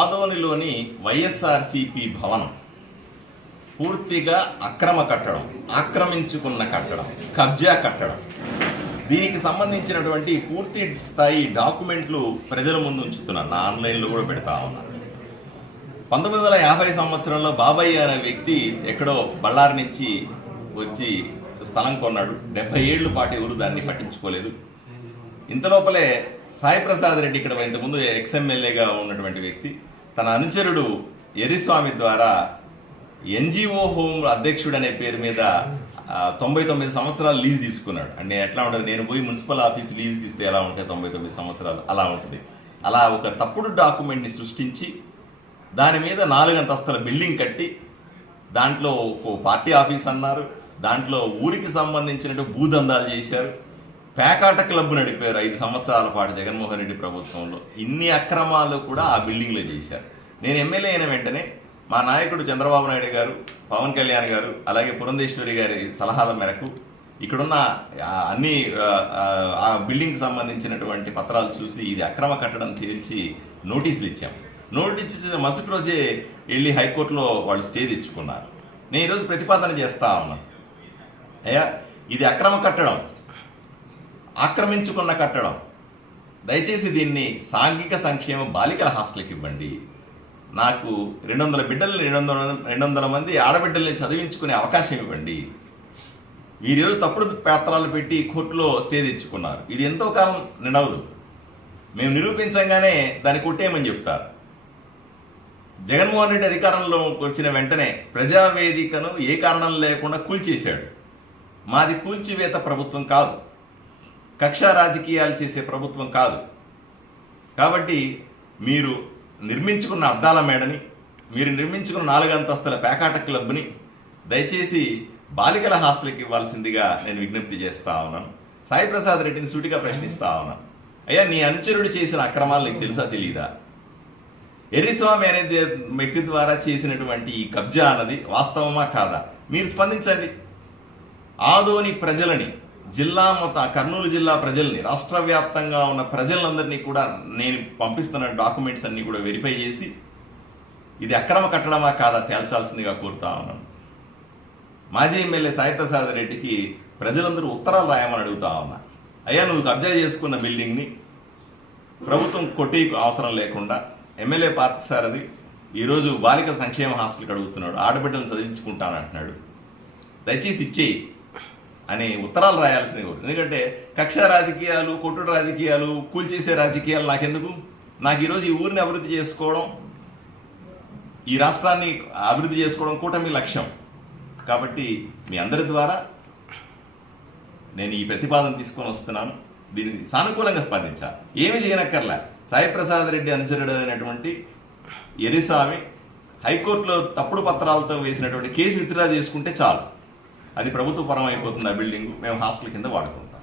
ఆదోనిలోని వైఎస్ఆర్సీపీ భవనం పూర్తిగా అక్రమ కట్టడం, ఆక్రమించుకున్న కట్టడం, కబ్జా కట్టడం. దీనికి సంబంధించినటువంటి పూర్తి స్థాయి డాక్యుమెంట్లు ప్రజల ముందు ఉంచుతున్నాను, నా ఆన్లైన్లో కూడా పెడతా ఉన్నాను. 1950 సంవత్సరంలో బాబయ్య అనే వ్యక్తి ఎక్కడో బళ్ళారి నుంచి వచ్చి స్థలం కొన్నాడు. 70 ఏళ్ల పాటు ఎవరు దాన్ని పట్టించుకోలేదు. ఇంతలోపలే సాయి ప్రసాద్ రెడ్డి, ఇక్కడ ఇంతకుముందు ఎక్స్ఎమ్మెల్యేగా ఉన్నటువంటి వ్యక్తి, తన అనుచరుడు ఎర్రిస్వామి ద్వారా ఎన్జిఓ హోమ్ అధ్యక్షుడు అనే పేరు మీద 99 సంవత్సరాలు లీజ్ తీసుకున్నాడు. అంటే ఎట్లా ఉంటుంది, నేను పోయి మున్సిపల్ ఆఫీస్ లీజ్కి ఇస్తే ఎలా ఉంటాయి 99 సంవత్సరాలు అలా ఉంటుంది. అలా ఒక తప్పుడు డాక్యుమెంట్ని సృష్టించి దాని మీద 4 అంతస్తుల బిల్డింగ్ కట్టి దాంట్లో ఒక పార్టీ ఆఫీస్ అన్నారు, దాంట్లో ఊరికి సంబంధించినట్టు భూదందాలు చేశారు, పేకాట క్లబ్ నడిపారు 5 సంవత్సరాల పాటు జగన్మోహన్ రెడ్డి ప్రభుత్వంలో. ఇన్ని అక్రమాలు కూడా ఆ బిల్డింగ్లో చేశారు. నేను ఎమ్మెల్యే అయిన వెంటనే మా నాయకుడు చంద్రబాబు నాయుడు గారు, పవన్ కళ్యాణ్ గారు, అలాగే పురంధేశ్వరి గారి సలహాల మేరకు ఇక్కడున్న అన్ని ఆ బిల్డింగ్కి సంబంధించినటువంటి పత్రాలు చూసి ఇది అక్రమ కట్టడం తేల్చి నోటీసులు ఇచ్చాం. నోటీస్ ఇచ్చిన మరుసటి రోజే వెళ్ళి హైకోర్టులో వాళ్ళు స్టే తెచ్చుకున్నారు. నేను ఈరోజు ప్రతిపాదన చేస్తా ఉన్నాను, అయ్యా ఇది అక్రమ కట్టడం, ఆక్రమించుకున్న కట్టడం, దయచేసి దీన్ని సాంఘిక సంక్షేమ బాలికల హాస్టల్కి ఇవ్వండి. నాకు 200 బిడ్డల్ని 200 మంది ఆడబిడ్డల్ని చదివించుకునే అవకాశం ఇవ్వండి. వీరు తప్పుడు పత్రాలు పెట్టి కోర్టులో స్టే తెచ్చుకున్నారు. ఇది ఎంతో కాలం నిండవదు, మేము నిరూపించంగానే దాన్ని కొట్టేయమని చెప్తారు. జగన్మోహన్ రెడ్డి అధికారంలోకి వచ్చిన వెంటనే ప్రజావేదికను ఏ కారణం లేకుండా కూల్చేశాడు. మాది కూల్చివేత ప్రభుత్వం కాదు, కక్షా రాజకీయాలు చేసే ప్రభుత్వం కాదు. కాబట్టి మీరు నిర్మించుకున్న అద్దాల మేడని, మీరు నిర్మించుకున్న 4 అంతస్తుల పేకాట క్లబ్ని దయచేసి బాలికల హాస్టల్కి ఇవ్వాల్సిందిగా నేను విజ్ఞప్తి చేస్తా ఉన్నాను. సాయి ప్రసాద్ రెడ్డిని సూటిగా ప్రశ్నిస్తా ఉన్నాను, అయ్యా నీ అనుచరుడు చేసిన అక్రమాలు నీకు తెలుసా తెలీదా? ఎర్రిస్వామి అనే వ్యక్తి ద్వారా చేసినటువంటి ఈ కబ్జా అన్నది వాస్తవమా కాదా? మీరు స్పందించండి. ఆదోని ప్రజలని, జిల్లా కర్నూలు జిల్లా ప్రజల్ని, రాష్ట్ర వ్యాప్తంగా ఉన్న ప్రజలందరినీ కూడా నేను పంపిస్తున్న డాక్యుమెంట్స్ అన్నీ కూడా వెరిఫై చేసి ఇది అక్రమ కట్టడమా కాదా తేల్చాల్సిందిగా కోరుతా ఉన్నాను. మాజీ ఎమ్మెల్యే సాయి ప్రసాద్ రెడ్డికి ప్రజలందరూ ఉత్తరాలు రాయమని అడుగుతా ఉన్నా, అయ్యా నువ్వు కబ్జా చేసుకున్న బిల్డింగ్ని ప్రభుత్వం కొట్టి అవసరం లేకుండా ఎమ్మెల్యే పార్థసారథి ఈరోజు బాలిక సంక్షేమ హాస్టల్కి అడుగుతున్నాడు, ఆడబిడ్డలను చదివించుకుంటానంటున్నాడు, దయచేసి ఇచ్చేయి అని ఉత్తరాలు రాయాల్సింది. ఎందుకంటే కక్ష రాజకీయాలు, కొట్టుడు రాజకీయాలు, కూల్చేసే రాజకీయాలు నాకెందుకు? నాకు ఈరోజు ఈ ఊరిని అభివృద్ధి చేసుకోవడం, ఈ రాష్ట్రాన్ని అభివృద్ధి చేసుకోవడం కూటమి లక్ష్యం. కాబట్టి మీ అందరి ద్వారా నేను ఈ ప్రతిపాదన తీసుకొని వస్తున్నాను. దీన్ని సానుకూలంగా స్పందించాలి, ఏమి చేయనక్కర్లే. సాయి ప్రసాద్ రెడ్డి అనుచరుడు అనేటువంటి ఎర్రిస్వామి హైకోర్టులో తప్పుడు పత్రాలతో వేసినటువంటి కేసు విత్డ్రా చేసుకుంటే చాలు, అది ప్రభుత్వ పరం అయిపోతుంది. ఆ బిల్డింగ్ మేము హాస్టల్ కింద వాడుకుంటాం.